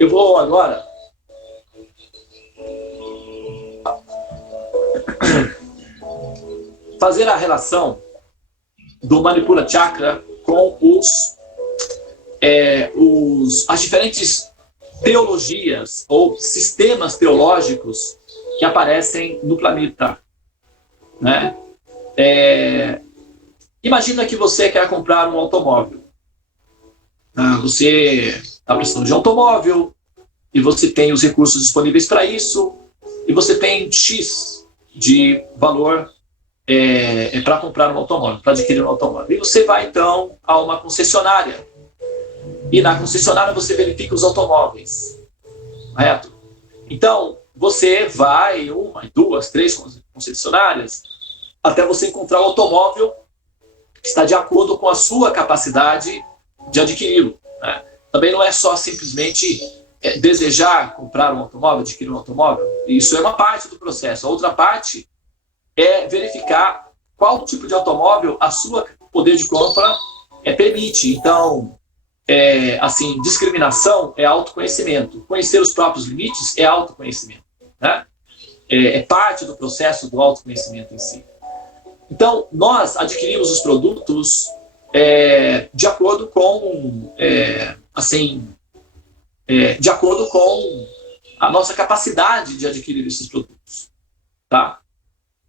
eu vou agora fazer a relação do Manipura Chakra com as diferentes teologias ou sistemas teológicos que aparecem no planeta, né? Imagina que você quer comprar um automóvel. Você está precisando de um automóvel e você tem os recursos disponíveis para isso e você tem X de valor para comprar um automóvel, para adquirir um automóvel. E você vai, então, a uma concessionária. E na concessionária você verifica os automóveis. Correto? Então, você vai uma, duas, três concessionárias até você encontrar o automóvel que está de acordo com a sua capacidade de adquiri-lo, né? Também não é só simplesmente desejar comprar um automóvel, adquirir um automóvel. Isso é uma parte do processo. A outra parte é verificar qual tipo de automóvel a sua poder de compra permite. Então, discriminação é autoconhecimento. Conhecer os próprios limites é autoconhecimento, né? É parte do processo do autoconhecimento em si. Então, nós adquirimos os produtos de acordo com de acordo com a nossa capacidade de adquirir esses produtos, tá?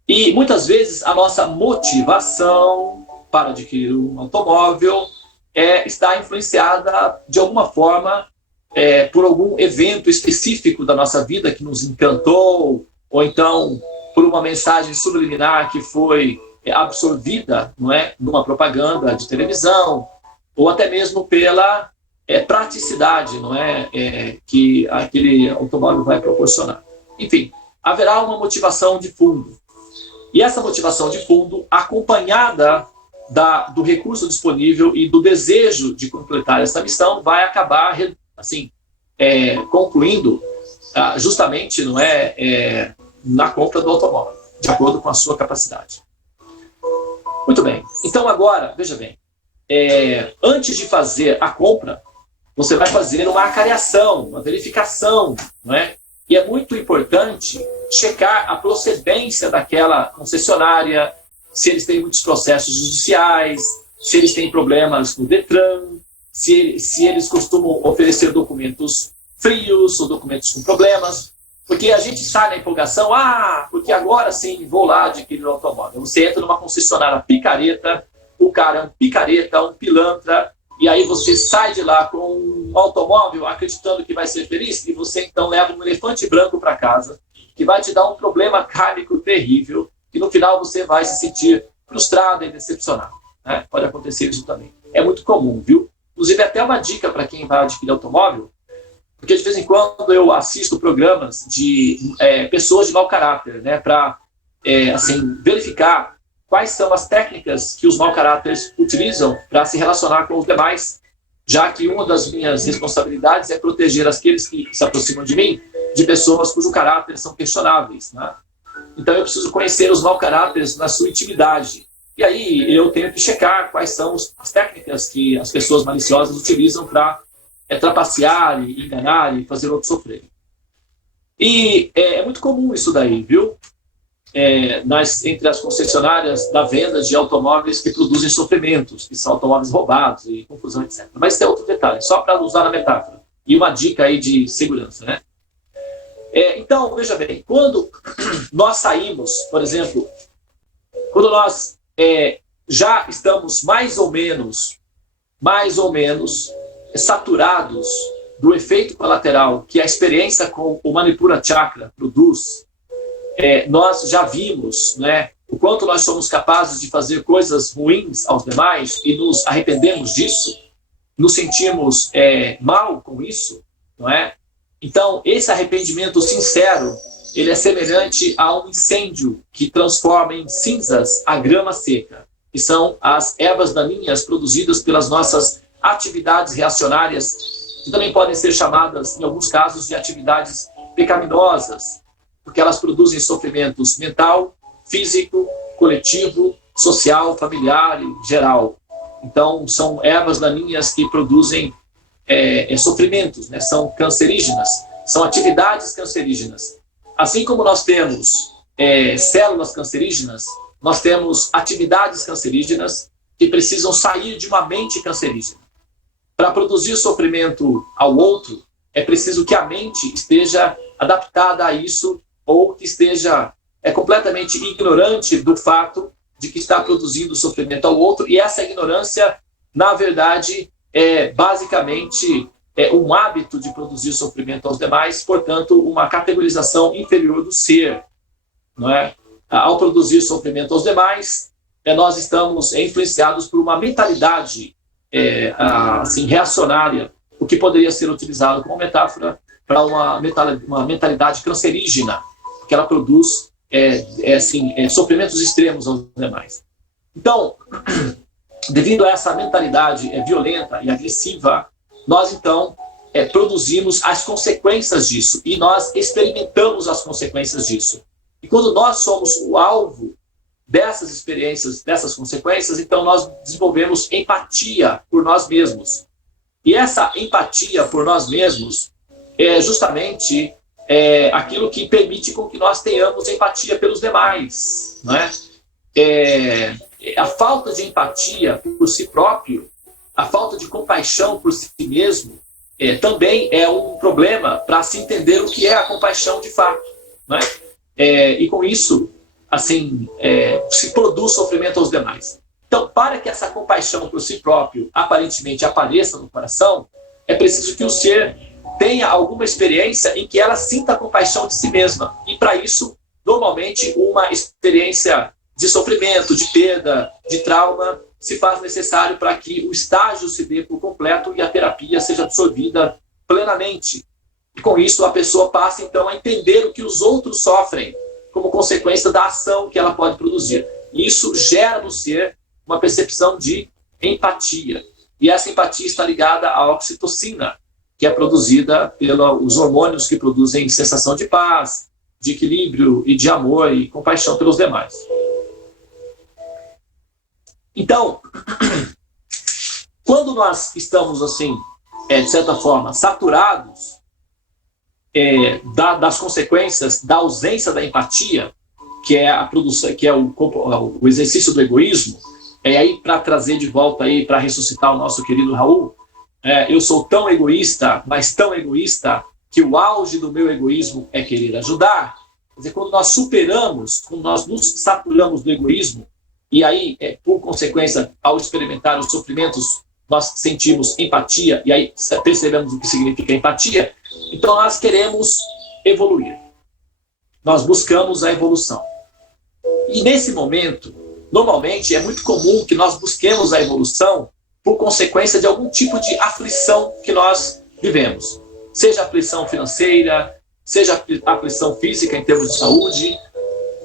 E muitas vezes a nossa motivação para adquirir um automóvel está influenciada de alguma forma por algum evento específico da nossa vida que nos encantou, ou então por uma mensagem subliminar que foi absorvida, não é, numa propaganda de televisão, ou até mesmo pela praticidade, não é, que aquele automóvel vai proporcionar. Enfim, haverá uma motivação de fundo. E essa motivação de fundo, acompanhada do recurso disponível e do desejo de completar essa missão, vai acabar concluindo justamente, não é, na compra do automóvel, de acordo com a sua capacidade. Muito bem. Então agora, veja bem, antes de fazer a compra, você vai fazer uma acariação, uma verificação, não é? E é muito importante checar a procedência daquela concessionária, se eles têm muitos processos judiciais, se eles têm problemas no Detran, se eles costumam oferecer documentos frios ou documentos com problemas, porque a gente sai na empolgação, porque agora sim vou lá adquirir um automóvel. Você entra numa concessionária picareta, o cara é um picareta, um pilantra, e aí você sai de lá com um automóvel acreditando que vai ser feliz, e você então leva um elefante branco para casa, que vai te dar um problema kármico terrível, que no final você vai se sentir frustrado e decepcionado, né? Pode acontecer isso também. É muito comum, viu? Inclusive, até uma dica para quem vai adquirir automóvel, porque de vez em quando eu assisto programas de pessoas de mau caráter, né? Para verificar quais são as técnicas que os mau caráteres utilizam para se relacionar com os demais, já que uma das minhas responsabilidades é proteger aqueles que se aproximam de mim de pessoas cujo caráter são questionáveis, né? Então eu preciso conhecer os mau caráteres na sua intimidade. E aí eu tenho que checar quais são as técnicas que as pessoas maliciosas utilizam para trapacear, e enganar e fazer outros sofrerem. E é muito comum isso daí, viu? Entre as concessionárias da venda de automóveis que produzem sofrimentos, que são automóveis roubados e confusão, etc. Mas tem outro detalhe, só para usar na metáfora. E uma dica aí de segurança, né? Então, veja bem, quando nós saímos, por exemplo, quando nós já estamos mais ou menos saturados do efeito colateral que a experiência com o Manipura Chakra produz, nós já vimos, né, o quanto nós somos capazes de fazer coisas ruins aos demais e nos arrependemos disso, nos sentimos mal com isso, não é? Então, esse arrependimento sincero, ele é semelhante a um incêndio que transforma em cinzas a grama seca, que são as ervas daninhas produzidas pelas nossas atividades reacionárias, que também podem ser chamadas, em alguns casos, de atividades pecaminosas, porque elas produzem sofrimentos mental, físico, coletivo, social, familiar e geral. Então, são ervas daninhas que produzem sofrimentos, né? São cancerígenas, são atividades cancerígenas. Assim como nós temos células cancerígenas, nós temos atividades cancerígenas que precisam sair de uma mente cancerígena. Para produzir sofrimento ao outro, é preciso que a mente esteja adaptada a isso ou que esteja completamente ignorante do fato de que está produzindo sofrimento ao outro. E essa ignorância, na verdade, é basicamente um hábito de produzir sofrimento aos demais, portanto, uma categorização inferior do ser. Não é? Ao produzir sofrimento aos demais, nós estamos influenciados por uma mentalidade assim, reacionária, o que poderia ser utilizado como metáfora para uma mentalidade cancerígena, porque ela produz sofrimentos extremos aos demais. Então, devido a essa mentalidade violenta e agressiva, nós então produzimos as consequências disso e nós experimentamos as consequências disso. E quando nós somos o alvo dessas experiências, dessas consequências, então nós desenvolvemos empatia por nós mesmos. E essa empatia por nós mesmos é justamente aquilo que permite com que nós tenhamos empatia pelos demais. Não é? A falta de empatia por si próprio, a falta de compaixão por si mesmo, também é um problema para se entender o que é a compaixão de fato. Não é? E com isso, assim, se produz sofrimento aos demais. Então, para que essa compaixão por si próprio aparentemente apareça no coração, é preciso que o ser tenha alguma experiência em que ela sinta a compaixão de si mesma. E para isso, normalmente, uma experiência de sofrimento, de perda, de trauma, se faz necessário para que o estágio se dê por completo e a terapia seja absorvida plenamente. E com isso, a pessoa passa, então, a entender o que os outros sofrem como consequência da ação que ela pode produzir. E isso gera no ser uma percepção de empatia. E essa empatia está ligada à oxitocina, que é produzida pelos hormônios que produzem sensação de paz, de equilíbrio e de amor e compaixão pelos demais. Então, quando nós estamos, assim, de certa forma, saturados das consequências da ausência da empatia, que é a produção, que é o exercício do egoísmo, aí para trazer de volta aí para ressuscitar o nosso querido Raul, eu sou tão egoísta, mas tão egoísta que o auge do meu egoísmo é querer ajudar. Quer dizer, quando nós quando nós nos saturamos do egoísmo, e aí, por consequência, ao experimentar os sofrimentos, nós sentimos empatia, e aí percebemos o que significa empatia, então nós queremos evoluir. Nós buscamos a evolução. E nesse momento, normalmente, é muito comum que nós busquemos a evolução por consequência de algum tipo de aflição que nós vivemos. Seja aflição financeira, seja aflição física em termos de saúde,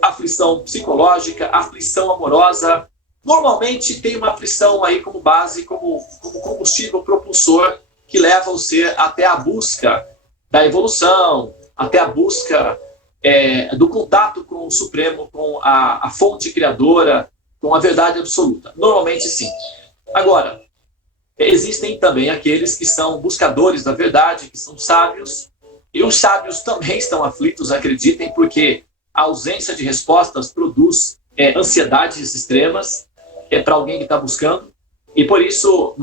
aflição psicológica, aflição amorosa. Normalmente tem uma aflição aí como base, como combustível propulsor que leva o ser até a busca da evolução, até a busca do contato com o Supremo, com a fonte criadora, com a verdade absoluta. Normalmente sim. Agora, existem também aqueles que são buscadores da verdade, que são sábios, e os sábios também estão aflitos, acreditem, porque a ausência de respostas produz ansiedades extremas para alguém que está buscando, e por isso,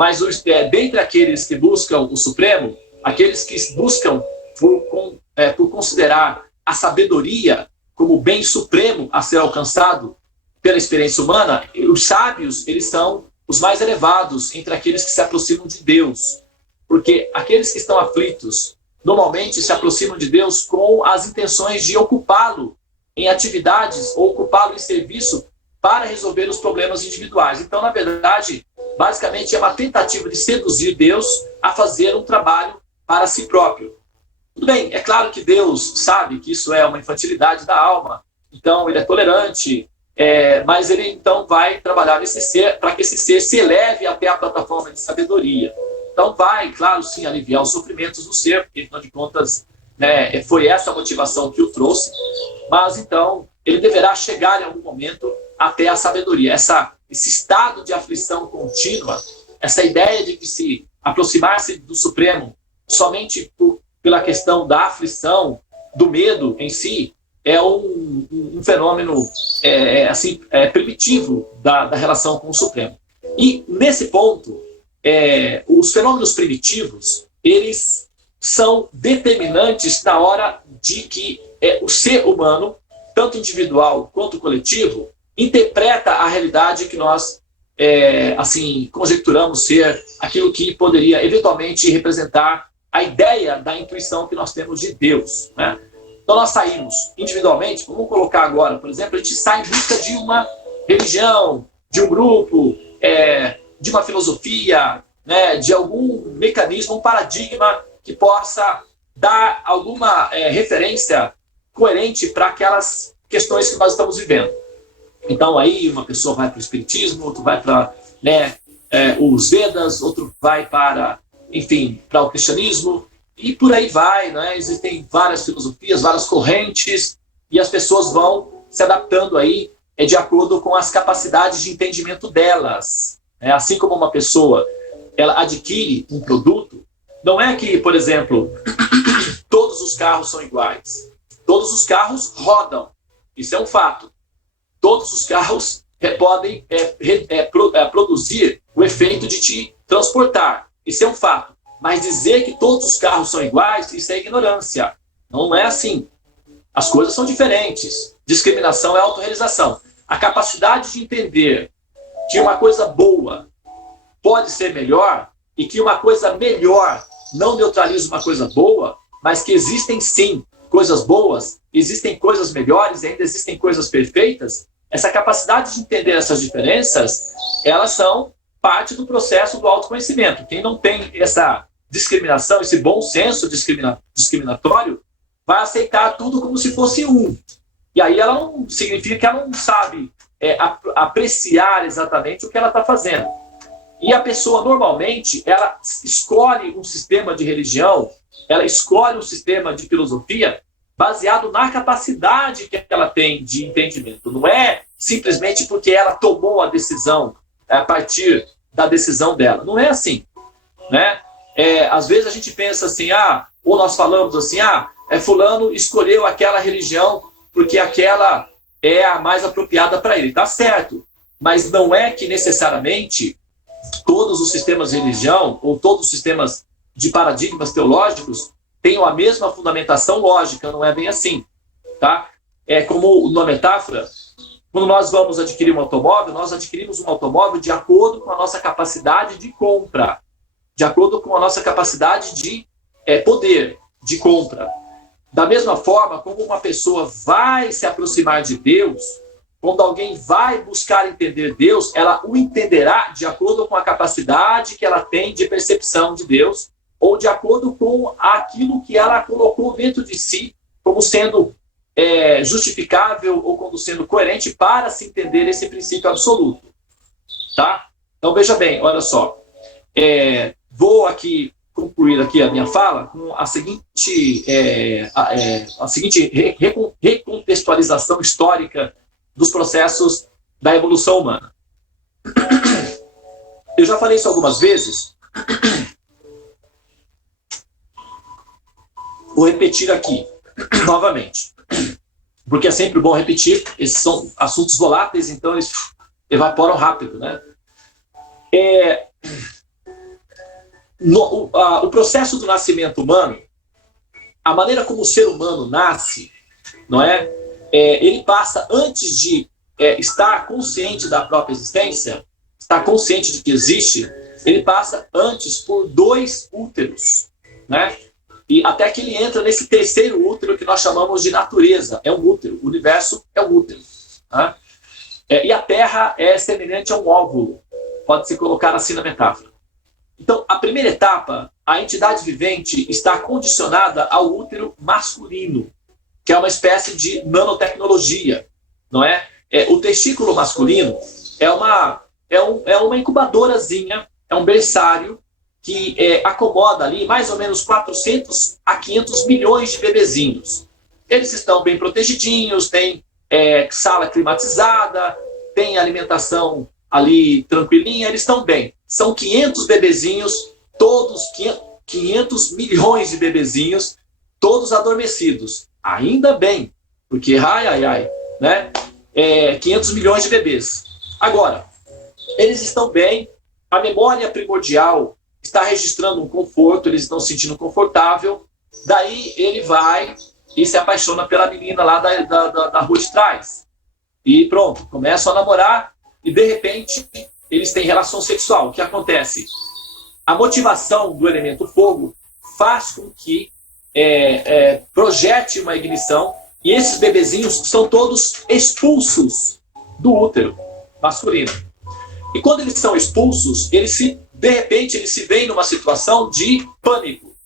dentre aqueles que buscam o Supremo, aqueles que buscam por considerar a sabedoria como bem supremo a ser alcançado pela experiência humana, os sábios, eles são os mais elevados entre aqueles que se aproximam de Deus, porque aqueles que estão aflitos normalmente se aproximam de Deus com as intenções de ocupá-lo em atividades ou ocupá-lo em serviço para resolver os problemas individuais. Então, na verdade, basicamente é uma tentativa de seduzir Deus a fazer um trabalho para si próprio. Tudo bem, é claro que Deus sabe que isso é uma infantilidade da alma, então ele é tolerante, mas ele então vai trabalhar nesse ser para que esse ser se eleve até a plataforma de sabedoria. Então vai, claro, sim, aliviar os sofrimentos do ser, porque afinal de contas foi essa a motivação que o trouxe, mas então ele deverá chegar em algum momento até a sabedoria. Esse estado de aflição contínua, essa ideia de que se aproximar-se do Supremo somente pela questão da aflição, do medo em si, é um fenômeno primitivo da relação com o Supremo. E, nesse ponto, os fenômenos primitivos, eles são determinantes na hora de que o ser humano, tanto individual quanto coletivo, interpreta a realidade que nós conjecturamos ser aquilo que poderia eventualmente representar a ideia da intuição que nós temos de Deus, né? Então nós saímos individualmente, vamos colocar agora, por exemplo, a gente sai em busca de uma religião, de um grupo, de uma filosofia, né, de algum mecanismo, um paradigma que possa dar alguma referência coerente para aquelas questões que nós estamos vivendo. Então aí uma pessoa vai para o Espiritismo, outro vai para os Vedas, outro vai para, enfim, para o cristianismo, e por aí vai, né? Existem várias filosofias, várias correntes, e as pessoas vão se adaptando aí de acordo com as capacidades de entendimento delas. Assim como uma pessoa ela adquire um produto, não é que, por exemplo, todos os carros são iguais. Todos os carros rodam, isso é um fato. Todos os carros podem produzir o efeito de te transportar, isso é um fato. Mas dizer que todos os carros são iguais, isso é ignorância. Não é assim. As coisas são diferentes. Discriminação é autorrealização. A capacidade de entender que uma coisa boa pode ser melhor e que uma coisa melhor não neutraliza uma coisa boa, mas que existem sim coisas boas, existem coisas melhores, ainda existem coisas perfeitas, essa capacidade de entender essas diferenças, elas são parte do processo do autoconhecimento. Quem não tem essa discriminação, esse bom senso discriminatório, vai aceitar tudo como se fosse um. E aí ela não significa que ela não sabe apreciar exatamente o que ela está fazendo. E a pessoa, normalmente, ela escolhe um sistema de religião, ela escolhe um sistema de filosofia baseado na capacidade que ela tem de entendimento. Não é simplesmente porque ela tomou a decisão a partir da decisão dela. Não é assim, né? Às vezes a gente pensa assim, ou nós falamos assim, fulano escolheu aquela religião porque aquela é a mais apropriada para ele. Tá certo, mas não é que necessariamente todos os sistemas de religião ou todos os sistemas de paradigmas teológicos tenham a mesma fundamentação lógica, não é bem assim, tá? É como uma metáfora, quando nós vamos adquirir um automóvel, nós adquirimos um automóvel de acordo com a nossa capacidade de compra, de acordo com a nossa capacidade de poder de compra. Da mesma forma, como uma pessoa vai se aproximar de Deus, quando alguém vai buscar entender Deus, ela o entenderá de acordo com a capacidade que ela tem de percepção de Deus, ou de acordo com aquilo que ela colocou dentro de si, como sendo justificável ou como sendo coerente para se entender esse princípio absoluto. Tá? Então, veja bem, olha só. Vou aqui concluir aqui a minha fala com a seguinte recontextualização histórica dos processos da evolução humana. Eu já falei isso algumas vezes, vou repetir aqui novamente, porque é sempre bom repetir, esses são assuntos voláteis, então eles evaporam rápido, né? O processo do nascimento humano, a maneira como o ser humano nasce, não é? Ele passa, antes de estar consciente da própria existência, estar consciente de que existe, ele passa antes por 2 úteros, né? E até que ele entra nesse terceiro útero que nós chamamos de natureza. É um útero, o universo é um útero. Tá? E a Terra é semelhante a um óvulo, pode-se colocar assim na metáfora. Então, a primeira etapa, a entidade vivente está condicionada ao útero masculino, que é uma espécie de nanotecnologia, não é? O testículo masculino é uma incubadorazinha, é um berçário que acomoda ali mais ou menos 400 a 500 milhões de bebezinhos. Eles estão bem protegidinhos, tem sala climatizada, tem alimentação ali tranquilinha, eles estão bem. São 500 bebezinhos todos 500 milhões de bebezinhos, todos adormecidos. Ainda bem, porque né? 500 milhões de bebês. Agora, eles estão bem, a memória primordial está registrando um conforto, eles estão se sentindo confortável, daí ele vai e se apaixona pela menina lá da rua de trás. E pronto, começam a namorar e de repente eles têm relação sexual. O que acontece? A motivação do elemento fogo faz com que projete uma ignição e esses bebezinhos são todos expulsos do útero masculino. E quando eles são expulsos, de repente eles se veem numa situação de pânico.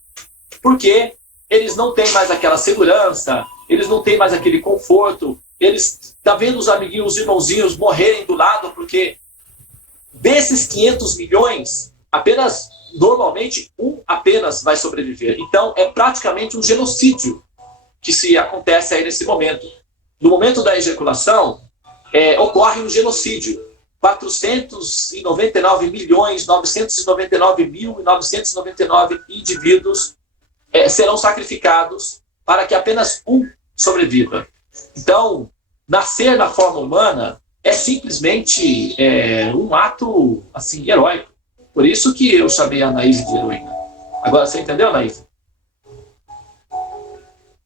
Porque eles não têm mais aquela segurança, eles não têm mais aquele conforto, eles estão vendo os amiguinhos, os irmãozinhos morrerem do lado, porque desses 500 milhões, normalmente um apenas vai sobreviver. Então é praticamente um genocídio que se acontece aí nesse momento. No momento da ejaculação, ocorre um genocídio. 499.999.999 indivíduos serão sacrificados para que apenas um sobreviva. Então, nascer na forma humana é simplesmente um ato assim, heróico. Por isso que eu chamei a Anaíse de heroína. Agora, você entendeu, Anaíse?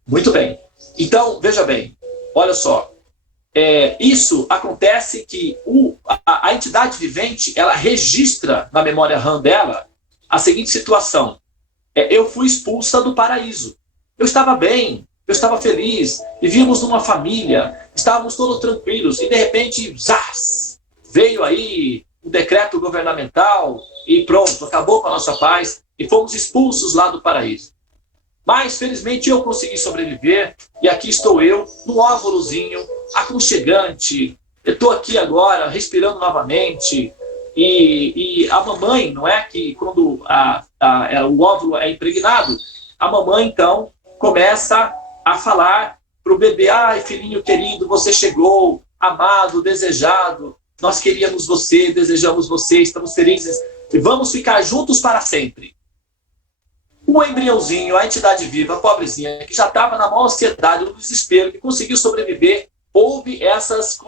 Muito bem. Então, veja bem, olha só. Isso acontece que a entidade vivente, ela registra na memória RAM dela a seguinte situação. Eu fui expulsa do paraíso. Eu estava bem, eu estava feliz, vivíamos numa família, estávamos todos tranquilos, e de repente, zás, veio aí um decreto governamental e pronto, acabou com a nossa paz e fomos expulsos lá do paraíso. Mas, felizmente, eu consegui sobreviver e aqui estou eu, no óvulozinho, aconchegante. Eu estou aqui agora, respirando novamente. E a mamãe, não é que quando o óvulo é impregnado, a mamãe, então, começa a falar para o bebê: ai, filhinho querido, você chegou, amado, desejado, nós queríamos você, desejamos você, estamos felizes e vamos ficar juntos para sempre. O embriãozinho, a entidade viva, a pobrezinha, que já estava na maior ansiedade, no desespero, que conseguiu sobreviver, houve essas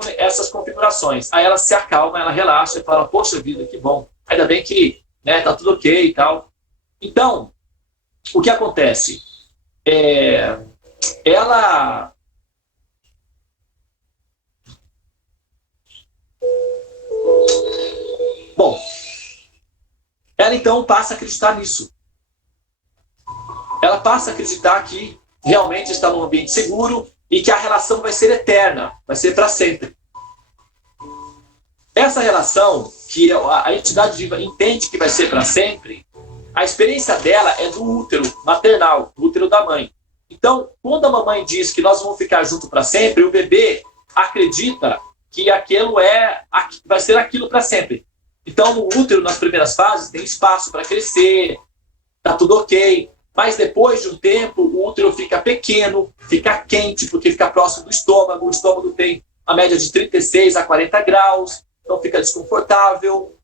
configurações. Aí ela se acalma, ela relaxa e fala: poxa vida, que bom, ainda bem que tá tudo ok e tal. Então, o que acontece? Ela então passa a acreditar nisso. Ela passa a acreditar que realmente está num ambiente seguro e que a relação vai ser eterna, vai ser para sempre. Essa relação, que a entidade viva entende que vai ser para sempre, a experiência dela é do útero maternal, do útero da mãe. Então, quando a mamãe diz que nós vamos ficar juntos para sempre, o bebê acredita que aquilo vai ser aquilo para sempre. Então, no útero, nas primeiras fases, tem espaço para crescer, está tudo ok. Mas depois de um tempo, o útero fica pequeno, fica quente, porque fica próximo do estômago. O estômago tem a média de 36 a 40 graus, então fica desconfortável.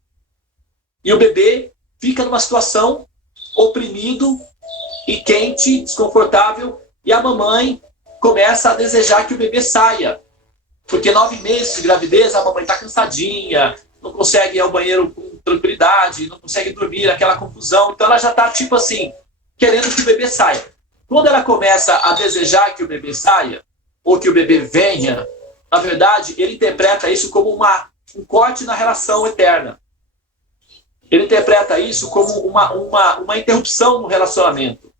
E o bebê fica numa situação oprimido e quente, desconfortável, e a mamãe começa a desejar que o bebê saia. Porque 9 meses de gravidez, a mamãe está cansadinha, não consegue ir ao banheiro com tranquilidade, não consegue dormir, aquela confusão. Então ela já está tipo assim, querendo que o bebê saia. Quando ela começa a desejar que o bebê saia, ou que o bebê venha, na verdade, ele interpreta isso como um corte na relação eterna. Ele interpreta isso como uma interrupção no relacionamento.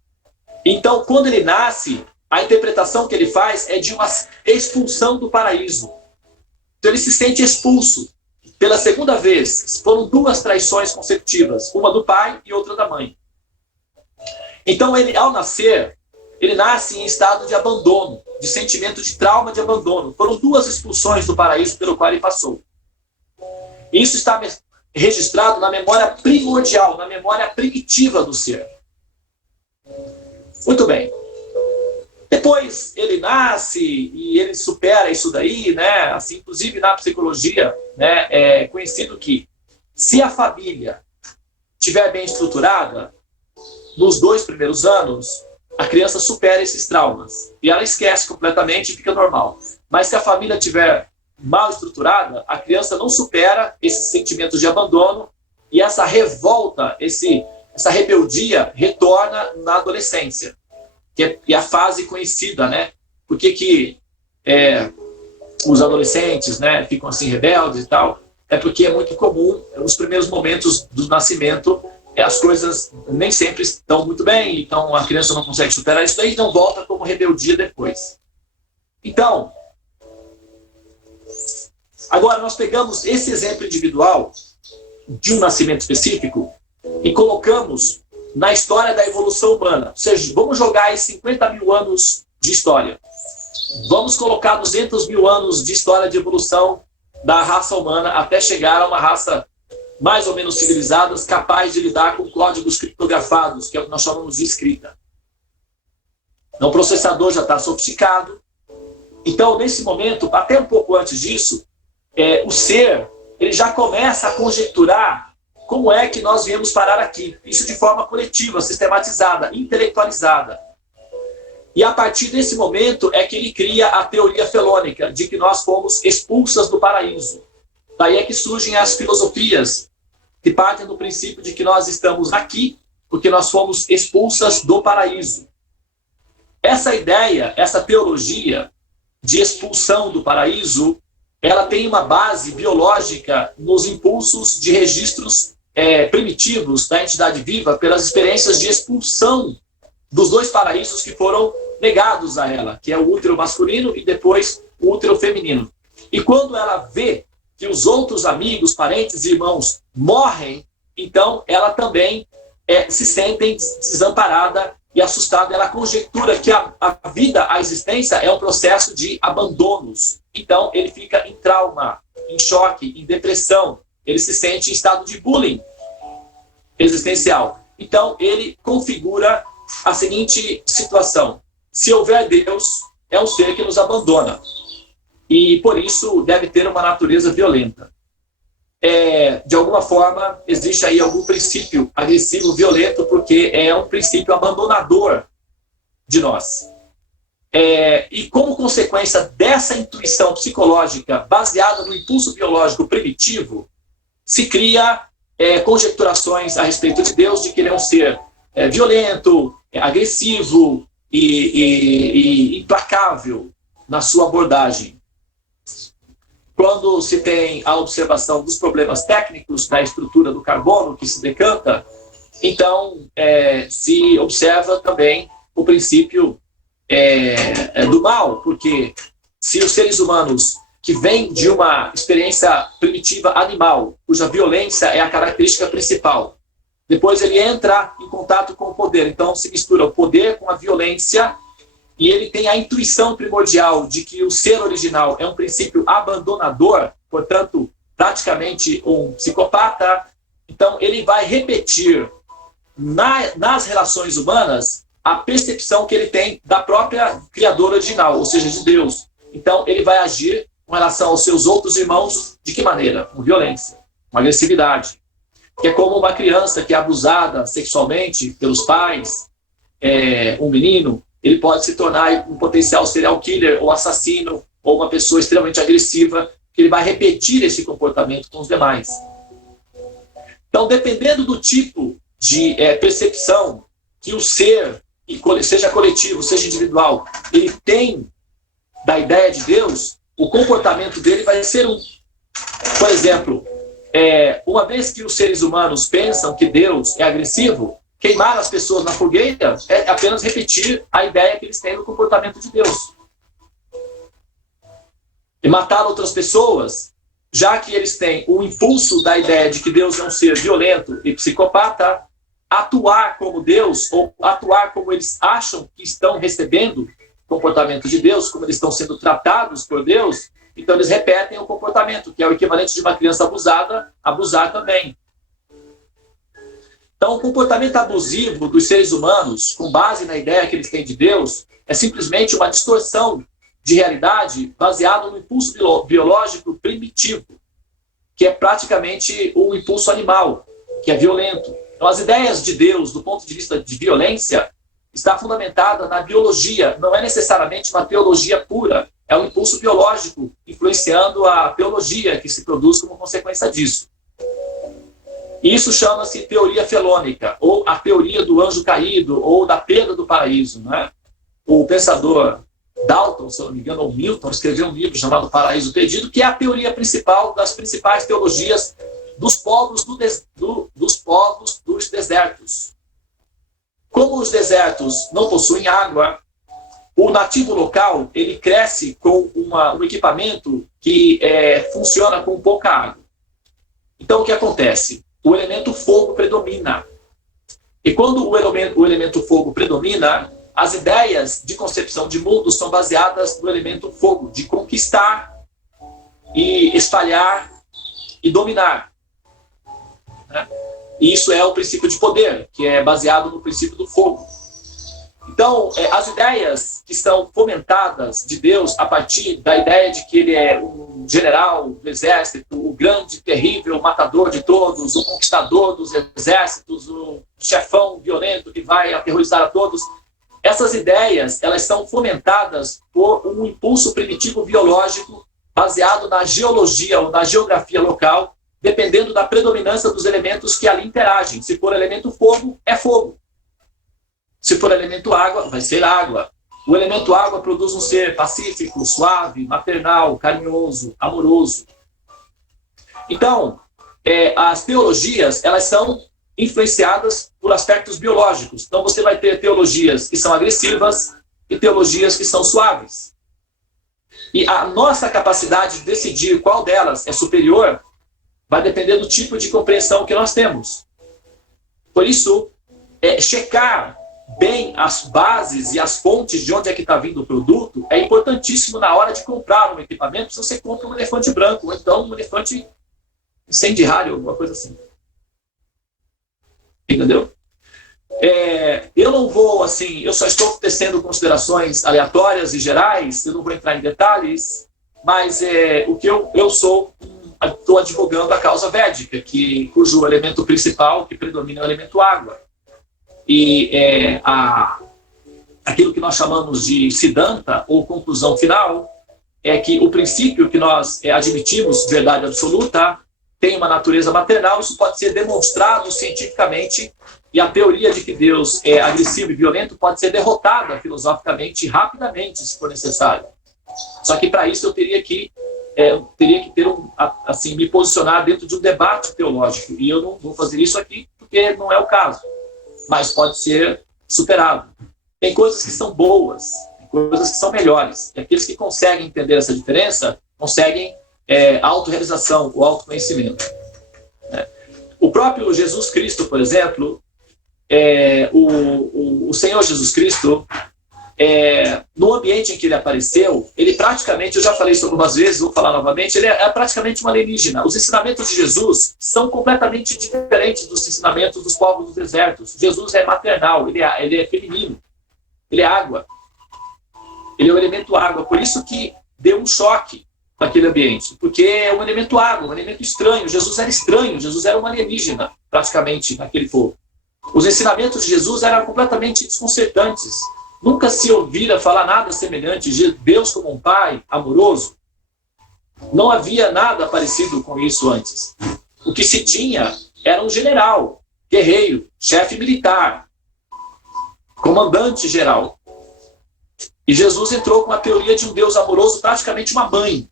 Então, quando ele nasce, a interpretação que ele faz é de uma expulsão do paraíso. Então, ele se sente expulso. Pela segunda vez, foram 2 traições consecutivas, uma do pai e outra da mãe. Então, ele, ao nascer, ele nasce em estado de abandono, de sentimento de trauma de abandono. Foram 2 expulsões do paraíso pelo qual ele passou. Isso está registrado na memória primordial, na memória primitiva do ser. Muito bem. Depois ele nasce e ele supera isso daí, né? Assim, inclusive na psicologia, né, é conhecido que se a família estiver bem estruturada, nos 2 primeiros anos, a criança supera esses traumas. E ela esquece completamente e fica normal. Mas se a família estiver mal estruturada, a criança não supera esses sentimentos de abandono e essa revolta, essa rebeldia retorna na adolescência, que é a fase conhecida, né? Por que os adolescentes, né, ficam assim rebeldes e tal? É porque é muito comum, nos primeiros momentos do nascimento, as coisas nem sempre estão muito bem, então a criança não consegue superar isso daí, então volta como rebeldia depois. Então, agora nós pegamos esse exemplo individual de um nascimento específico e colocamos na história da evolução humana. Ou seja, vamos jogar aí 50 mil anos de história. Vamos colocar 200 mil anos de história de evolução da raça humana até chegar a uma raça mais ou menos civilizadas, capaz de lidar com códigos criptografados, que é o que nós chamamos de escrita. Então, o processador já está sofisticado. Então, nesse momento, até um pouco antes disso, o ser ele já começa a conjecturar como é que nós viemos parar aqui. Isso de forma coletiva, sistematizada, intelectualizada. E a partir desse momento é que ele cria a teoria felônica, de que nós fomos expulsas do paraíso. Daí é que surgem as filosofias, que partem do princípio de que nós estamos aqui porque nós fomos expulsas do paraíso. Essa ideia, essa teologia de expulsão do paraíso, ela tem uma base biológica nos impulsos de registros primitivos da entidade viva pelas experiências de expulsão dos 2 paraísos que foram negados a ela, que é o útero masculino e depois o útero feminino. E quando ela vê que os outros amigos, parentes e irmãos morrem, então ela também se sente desamparada e assustada. Ela conjectura que a vida, a existência, é um processo de abandonos. Então ele fica em trauma, em choque, em depressão. Ele se sente em estado de bullying existencial. Então ele configura a seguinte situação: se houver Deus, é um ser que nos abandona. E por isso deve ter uma natureza violenta. De alguma forma, existe aí algum princípio agressivo, violento, porque é um princípio abandonador de nós. E como consequência dessa intuição psicológica baseada no impulso biológico primitivo, se cria conjecturações a respeito de Deus, de que ele é um ser violento, agressivo e implacável na sua abordagem. Quando se tem a observação dos problemas técnicos da estrutura do carbono que se decanta, então se observa também o princípio do mal, porque se os seres humanos que vêm de uma experiência primitiva animal, cuja violência é a característica principal, depois ele entra em contato com o poder, então se mistura o poder com a violência, e ele tem a intuição primordial de que o ser original é um princípio abandonador, portanto, praticamente um psicopata. Então, ele vai repetir nas relações humanas a percepção que ele tem da própria criadora original, ou seja, de Deus. Então, ele vai agir com relação aos seus outros irmãos de que maneira? Com violência, com agressividade. Que é como uma criança que é abusada sexualmente pelos pais, um menino, ele pode se tornar um potencial serial killer ou assassino, ou uma pessoa extremamente agressiva, que ele vai repetir esse comportamento com os demais. Então, dependendo do tipo de percepção que o ser, seja coletivo, seja individual, ele tem da ideia de Deus, o comportamento dele vai ser um. Por exemplo, uma vez que os seres humanos pensam que Deus é agressivo, queimar as pessoas na fogueira é apenas repetir a ideia que eles têm do comportamento de Deus. E matar outras pessoas, já que eles têm o impulso da ideia de que Deus é um ser violento e psicopata, atuar como Deus, ou atuar como eles acham que estão recebendo o comportamento de Deus, como eles estão sendo tratados por Deus, então eles repetem o comportamento, que é o equivalente de uma criança abusada, abusar também. Então, o comportamento abusivo dos seres humanos, com base na ideia que eles têm de Deus, é simplesmente uma distorção de realidade baseada no impulso biológico primitivo, que é praticamente um impulso animal, que é violento. Então, as ideias de Deus, do ponto de vista de violência, está fundamentada na biologia. Não é necessariamente uma teologia pura. É um impulso biológico influenciando a teologia que se produz como consequência disso. Isso chama-se teoria felônica, ou a teoria do anjo caído, ou da perda do paraíso. Né? O pensador Dalton, se eu não me engano, ou Milton, escreveu um livro chamado Paraíso Perdido, que é a teoria principal das principais teologias dos povos dos desertos. Como os desertos não possuem água, o nativo local ele cresce com um equipamento que funciona com pouca água. Então, o que acontece? O elemento fogo predomina. E quando o elemento fogo predomina, as ideias de concepção de mundo são baseadas no elemento fogo, de conquistar e espalhar e dominar. Né? E isso é o princípio de poder, que é baseado no princípio do fogo. Então, as ideias que são fomentadas de Deus a partir da ideia de que ele é um general do exército, o grande, terrível matador de todos, o conquistador dos exércitos, o chefão violento que vai aterrorizar a todos, essas ideias elas são fomentadas por um impulso primitivo biológico baseado na geologia ou na geografia local, dependendo da predominância dos elementos que ali interagem. Se for elemento fogo, é fogo. Se for elemento água, vai ser água. O elemento água produz um ser pacífico, suave, maternal, carinhoso, amoroso. Então, as teologias, elas são influenciadas por aspectos biológicos. Então, você vai ter teologias que são agressivas e teologias que são suaves. E a nossa capacidade de decidir qual delas é superior vai depender do tipo de compreensão que nós temos. Por isso, checar bem as bases e as fontes de onde é que está vindo o produto é importantíssimo na hora de comprar um equipamento. Se você compra um elefante branco, ou então um elefante incendiário, alguma coisa assim. Entendeu? Eu não vou, assim, eu só estou tecendo considerações aleatórias e gerais, eu não vou entrar em detalhes, mas o que eu estou advogando a causa védica, cujo elemento principal que predomina é o elemento água. E aquilo que nós chamamos de Siddhanta, ou conclusão final, é que o princípio que nós admitimos, verdade absoluta, tem uma natureza maternal. Isso pode ser demonstrado cientificamente, e a teoria de que Deus é agressivo e violento pode ser derrotada filosoficamente rapidamente, se for necessário. Só que para isso eu teria que me posicionar dentro de um debate teológico, e eu não vou fazer isso aqui porque não é o caso, mas pode ser superado. Tem coisas que são boas, tem coisas que são melhores, e aqueles que conseguem entender essa diferença conseguem autorrealização, o autoconhecimento. O próprio Jesus Cristo, por exemplo, o Senhor Jesus Cristo, no ambiente em que ele apareceu, ele praticamente, eu já falei isso algumas vezes, vou falar novamente, ele é praticamente um alienígena. Os ensinamentos de Jesus são completamente diferentes dos ensinamentos dos povos dos desertos. Jesus é maternal, ele é feminino, ele é água, ele é o elemento água. Por isso que deu um choque naquele ambiente, porque é um elemento água, um elemento estranho. Jesus era estranho, Jesus era um alienígena, praticamente, naquele povo. Os ensinamentos de Jesus eram completamente desconcertantes. Nunca se ouvira falar nada semelhante. Deus como um pai amoroso. Não havia nada parecido com isso antes. O que se tinha era um general, guerreiro, chefe militar, comandante geral. E Jesus entrou com a teoria de um Deus amoroso, praticamente uma mãe.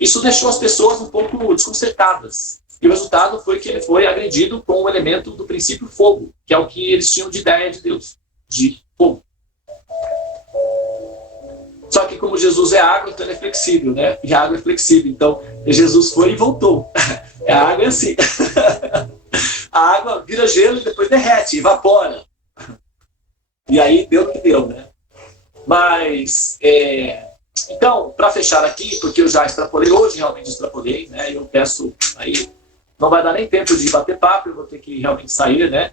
Isso deixou as pessoas um pouco desconcertadas. E o resultado foi que ele foi agredido com o elemento do princípio fogo, que é o que eles tinham de ideia de Deus, de fogo. Só que como Jesus é água, então ele é flexível, né? E a água é flexível. Então, Jesus foi e voltou. A água é assim. A água vira gelo e depois derrete, evapora. E aí deu o que deu, né? Mas, então, para fechar aqui, porque eu já extrapolei, hoje realmente extrapolei, né? Eu peço, aí não vai dar nem tempo de bater papo, eu vou ter que realmente sair, né?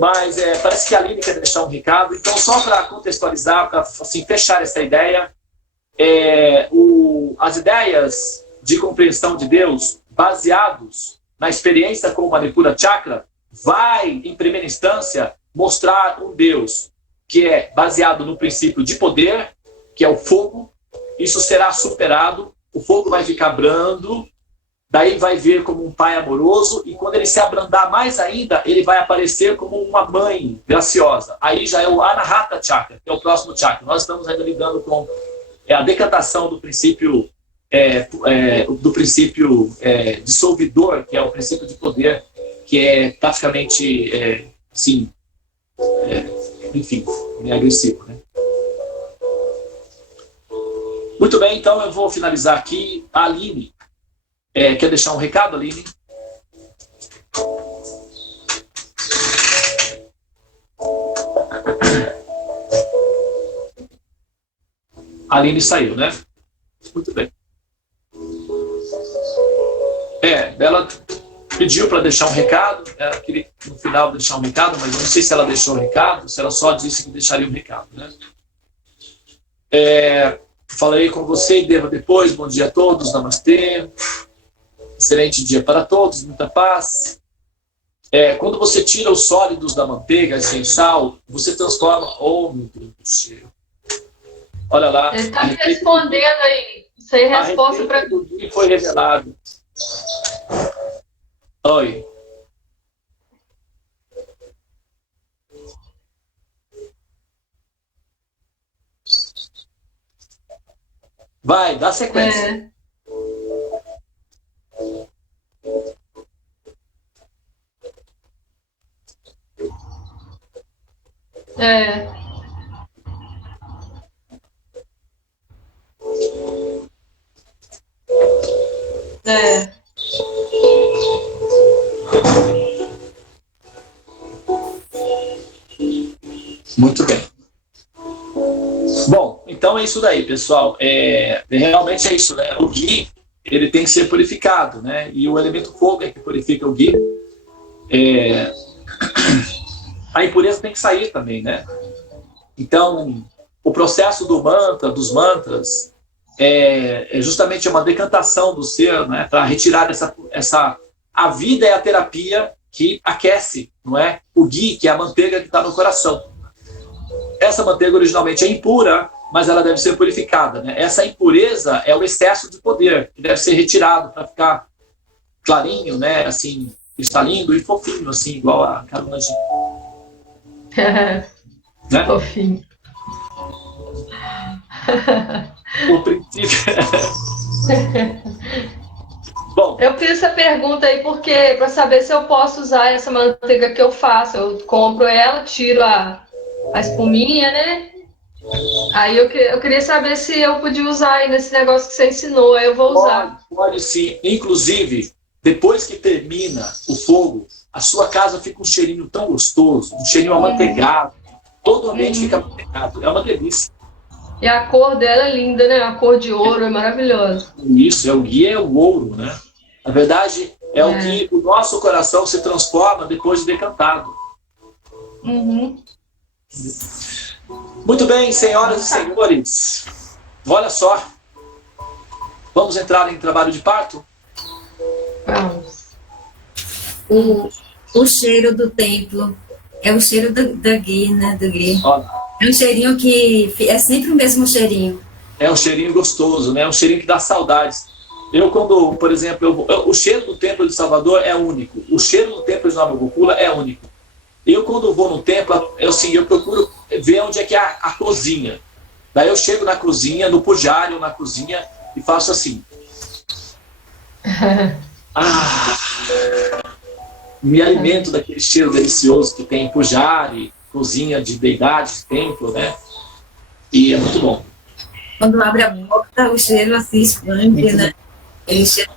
Mas parece que a Aline quer deixar um recado. Então, só para contextualizar, para assim, fechar essa ideia, as ideias de compreensão de Deus baseados na experiência com o Manipura Chakra vai, em primeira instância, mostrar um Deus que é baseado no princípio de poder, que é o fogo. Isso será superado, o fogo vai ficar brando, daí vai vir como um pai amoroso, e quando ele se abrandar mais ainda, ele vai aparecer como uma mãe graciosa. Aí já é o Anahata Chakra, que é o próximo chakra. Nós estamos ainda lidando com a decantação do princípio dissolvidor, que é o princípio de poder, que é praticamente, enfim, meio agressivo, né? Muito bem, então eu vou finalizar aqui. A Aline, quer deixar um recado, Aline? A Aline saiu, né? Muito bem. Ela pediu para deixar um recado. Ela queria no final deixar um recado, mas eu não sei se ela deixou um recado, se ela só disse que deixaria um recado, né? Falei com você e devo depois. Bom dia a todos, namastê. Excelente dia para todos, muita paz. Quando você tira os sólidos da manteiga sem sal, você transforma... Oh, meu Deus do céu. Olha lá. Ele está respondendo aí. Sem resposta para tudo. Foi revelado. Oi. Vai, dá sequência. Muito bem. Bom, então é isso daí, pessoal. Realmente é isso, né? O ghee, ele tem que ser purificado, né? E o elemento fogo é que purifica o ghee. A impureza tem que sair também, né? Então, o processo do mantra, dos mantras, é justamente uma decantação do ser, né? Para retirar essa... A vida é a terapia que aquece, não é? O ghee, que é a manteiga que está no coração. Essa manteiga originalmente é impura, mas ela deve ser purificada, né? Essa impureza é o excesso de poder, que deve ser retirado para ficar clarinho, né? Assim, cristalino e fofinho, assim, igual a Karuna Ji. Né? Fofinho. O princípio... Bom, eu fiz essa pergunta aí porque para saber se eu posso usar essa manteiga que eu faço. Eu compro ela, tiro a espuminha, né? Aí eu queria saber se eu podia usar aí nesse negócio que você ensinou. Aí eu vou usar. Pode sim. Inclusive, depois que termina o fogo, a sua casa fica um cheirinho tão gostoso, um cheirinho amanteigado. Todo o ambiente fica amanteigado. É uma delícia. E a cor dela é linda, né? A cor de ouro é maravilhosa. Isso, o ghee é o ouro, né? Na verdade, é o que o nosso coração se transforma depois de decantado. Muito bem, senhoras e senhores. Olha só. Vamos entrar em trabalho de parto? Vamos. O cheiro do templo é o cheiro do ghee, né? Do ghee. É um cheirinho que é sempre o mesmo cheirinho. É um cheirinho gostoso, né? É um cheirinho que dá saudades. Eu, quando, por exemplo, o cheiro do templo de Salvador é único. O cheiro do templo de Nova Gokula é único. Eu, quando vou no templo, eu procuro ver onde é que é a cozinha. Daí eu chego na cozinha, no pujário, na cozinha, e faço assim. Me alimento daquele cheiro delicioso que tem pujário, cozinha de deidade, templo, né? E é muito bom. Quando abre a porta, o cheiro assim expande, né? Ele cheira.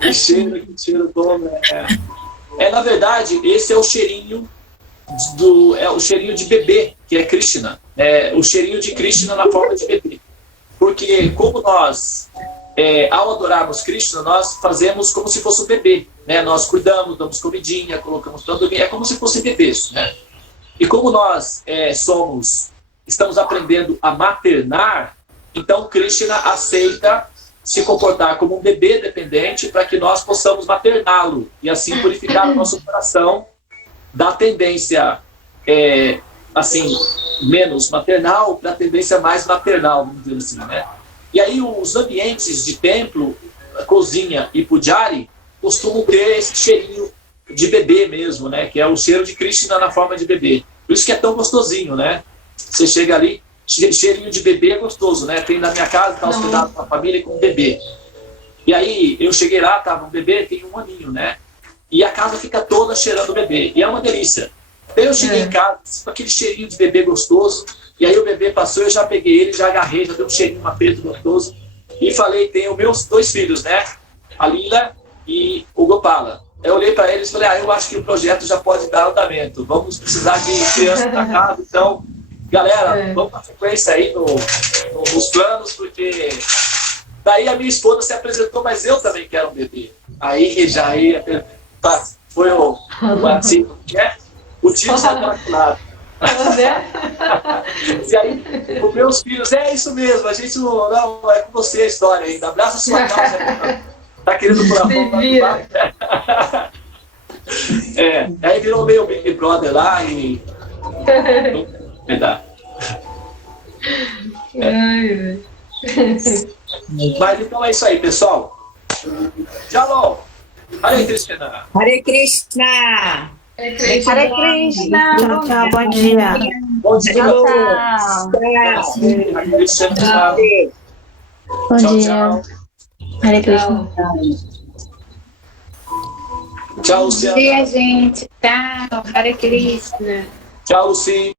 Que cheiro bom, né? Na verdade, esse é o cheirinho o cheirinho de bebê, que é Krishna. O cheirinho de Krishna na forma de bebê. Porque como nós, ao adorarmos Krishna, nós fazemos como se fosse um bebê, né? Nós cuidamos, damos comidinha, colocamos para dormir, é como se fosse bebês, né? E como nós estamos aprendendo a maternar, Então Krishna aceita se comportar como um bebê dependente para que nós possamos materná-lo e assim purificar o nosso coração da tendência assim, menos maternal para a tendência mais maternal, vamos dizer assim, né? E aí os ambientes de templo, cozinha e pujari costumam ter esse cheirinho de bebê mesmo, né? Que é o cheiro de Krishna na forma de bebê. Por isso que é tão gostosinho, né? Você chega ali, cheirinho de bebê é gostoso, né? Tem na minha casa, tá hospedado com a família e com um bebê. E aí eu cheguei lá, tava um bebê, tem 1 aninho, né? E a casa fica toda cheirando bebê. E é uma delícia. Daí eu cheguei em casa com aquele cheirinho de bebê gostoso. E aí o bebê passou, eu já peguei ele, já agarrei, já dei um cheirinho, um aperto gostoso. E falei, tenho meus 2 filhos, né? A Lila e o Gopala. Eu olhei para eles e falei, eu acho que o projeto já pode dar andamento. Vamos precisar de criança na casa. Então, galera, vamos na frequência aí nos planos, porque... Daí a minha esposa se apresentou, mas eu também quero um bebê. Aí já ia... Foi o tio Sagrado. E aí, os meus filhos, é isso mesmo, a gente não é com você a história ainda. Abraça a sua causa. Tá querendo por a aí virou meio Big Brother lá e. Mas então é isso aí, pessoal. Tchau! Hare Krishna! Hare Krishna! Hare Krishna! Hare Krishna! Tchau, bom dia! Bom dia! Tchau! Hare Krishna! Bom dia! Tchau! Hare Krishna! Tchau, Luciana! Bom dia, gente! Tchau! Hare Krishna! Tchau, Luci!